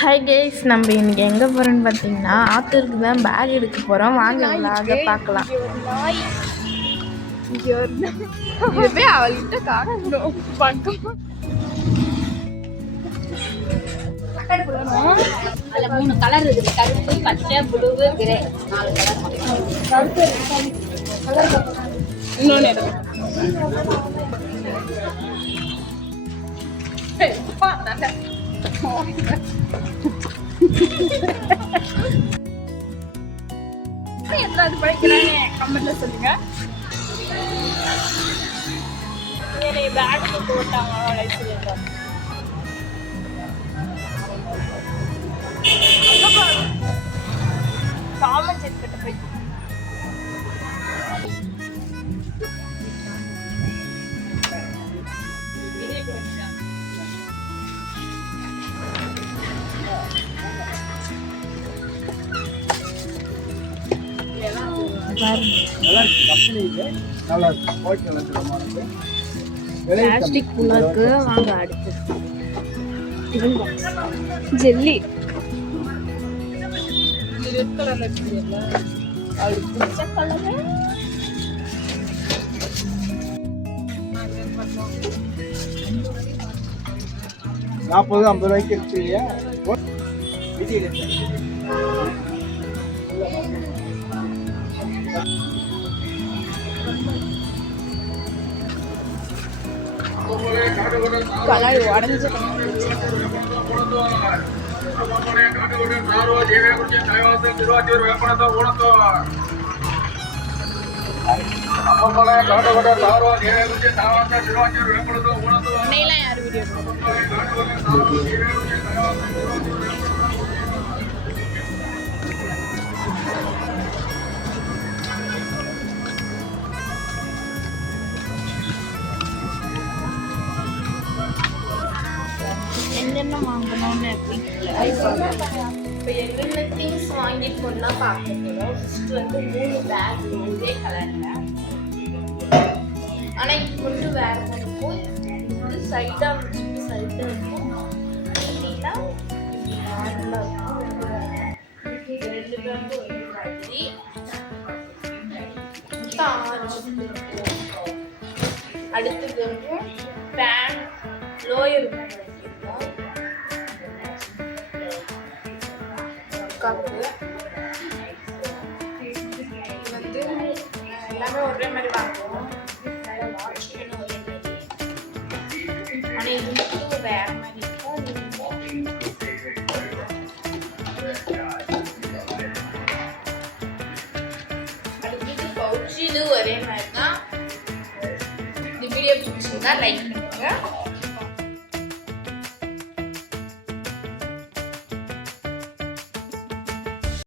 Hi guys, நம்ம இன்னைக்கு எங்கே போகிறோன்னு பார்த்தீங்கன்னா ஆத்தூருக்கு தான் பேக் எடுக்க போகிறோம். வாங்க அதை பார்க்கலாம். போய் அவள்கிட்ட காட்டணும். அதுல 3 கலர் இருக்குது. கருப்பு, பச்சை, ப்ளூ, கிரே. 4 கலர். இன்னொன்னு எத்தனாவது படிக்கிறாங்க கமெண்ட்ல சொல்லுங்க. பேக் போட்டாங்க காமன் செட் கிட்ட போய் பிளாஸ்டிக் புல்லாக்கு. வாங்க அடுத்து ஜெல்லி $40 $50 எடுத்துறியா? கலர் உடஞ்ச யார் வீடியோ என்னென்ன வாங்கணும்னு இப்போ என்னென்ன திங்ஸ் வாங்கிருக்கோம்னா பார்க்க போகிறோம். ஃபஸ்ட்டு வந்து 3 பேக் ஒரே கலரில், ஆனால் இது மட்டும் வேறு இருக்கும். இது சைடாக இருக்கும், இல்லைன்னா நார்மலாக இருக்கும். 2 பேக்கும் ஒரே மாதிரி 6 இருக்கும். அடுத்தது வந்து பேண்ட் லோயர் கப்பு. இது வந்து எல்லாமே ஒரே மாதிரி வாங்குவோம். வாட்ச் ஒரே மாதிரி, ஆனால் இது மட்டும் வேற மாதிரி இருக்கும். அடுத்தது பவுச், இது ஒரே மாதிரி தான். இந்த வீடியோ பிடிச்சிருந்தா லைக் பண்ணுங்க.